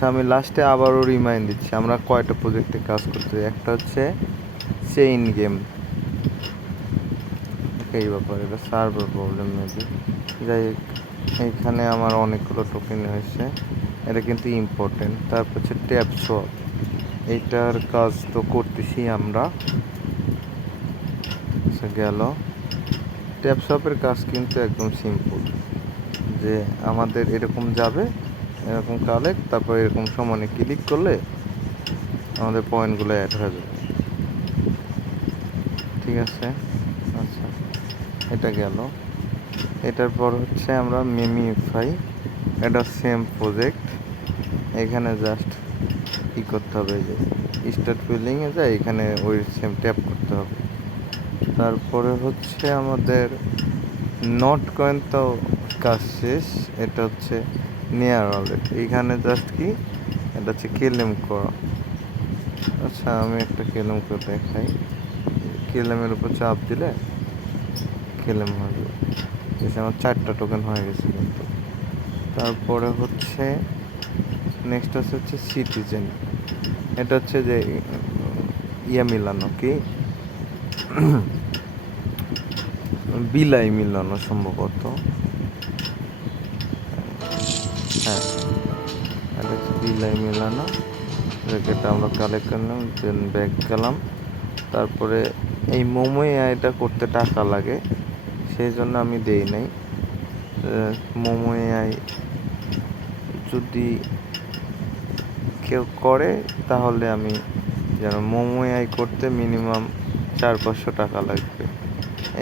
আচ্ছা, আমি লাস্টে আবারও রিমাইন্ড দিচ্ছি আমরা কয়টা প্রজেক্টে কাজ করতে। একটা হচ্ছে চেইন গেম, এই ব্যাপারে এটা সার্ভার প্রবলেম মেবি। যাই হোক, এইখানে আমার অনেকগুলো টোকেন হয়েছে, এটা কিন্তু ইম্পর্টেন্ট। তারপর হচ্ছে ট্যাপ সোয়াপ, এইটার কাজ তো করতেছি আমরা। আচ্ছা গেল। ট্যাপ সোয়াপের কাজ কিন্তু একদম সিম্পল, যে আমাদের এরকম যাবে, এরকম কালেক্ট, তারপর এরকম সমানে ক্লিক করলে আমাদের পয়েন্টগুলো অ্যাড হয়ে যাবে। ঠিক আছে, আচ্ছা এটা গেল। এটার পর হচ্ছে আমরা মেমিফাই, এটা সেম প্রজেক্ট। এখানে জাস্ট কী করতে হবে, যে স্টার্ট ফিলিংয়ে যায়, এখানে ওই সেম ট্যাপ করতে হবে। তারপরে হচ্ছে আমাদের নট কয়েন, তো কাজ শেষ। এটা হচ্ছে নিয়ার ওয়ালেট, এইখানে জাস্ট কি এটা হচ্ছে কেলেম করা। আচ্ছা আমি একটা কেলেম করে দেখাই। কেলেমের উপর চাপ দিলে কেলেম হয়ে যাবে। আমার 4টা টোকেন হয়ে গেছে কিন্তু। তারপরে হচ্ছে নেক্সট হচ্ছে সিটিজেন, এটা হচ্ছে যে ইয়ে মিলানো, কি বিলাই মিলানো সম্ভবত। হ্যাঁ, এটা হচ্ছে বিলাই মিলানো। এটা আমরা কালেক্ট করলাম, দেন ব্যাক গেলাম। তারপরে এই মোমো এআইটা করতে টাকা লাগে, সেই জন্য আমি দেই নাই। মোমো এআই যদি কেউ করে তাহলে আমি, যেন মোমো এআই করতে মিনিমাম 400-500 টাকা লাগবে।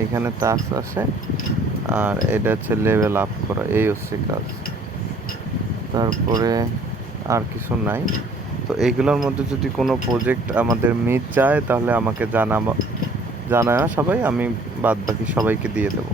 এইখানে টাস্ক আছে, আর এটা হচ্ছে লেভেল আপ করা, এই হচ্ছে কাজ। তারপরে আর কিছু নাই। তো এইগুলোর মধ্যে যদি কোনো প্রজেক্ট আমাদের মিস যায় তাহলে আমাকে জানায় সবাই, আমি বাদ বাকি সবাইকে দিয়ে দেবো।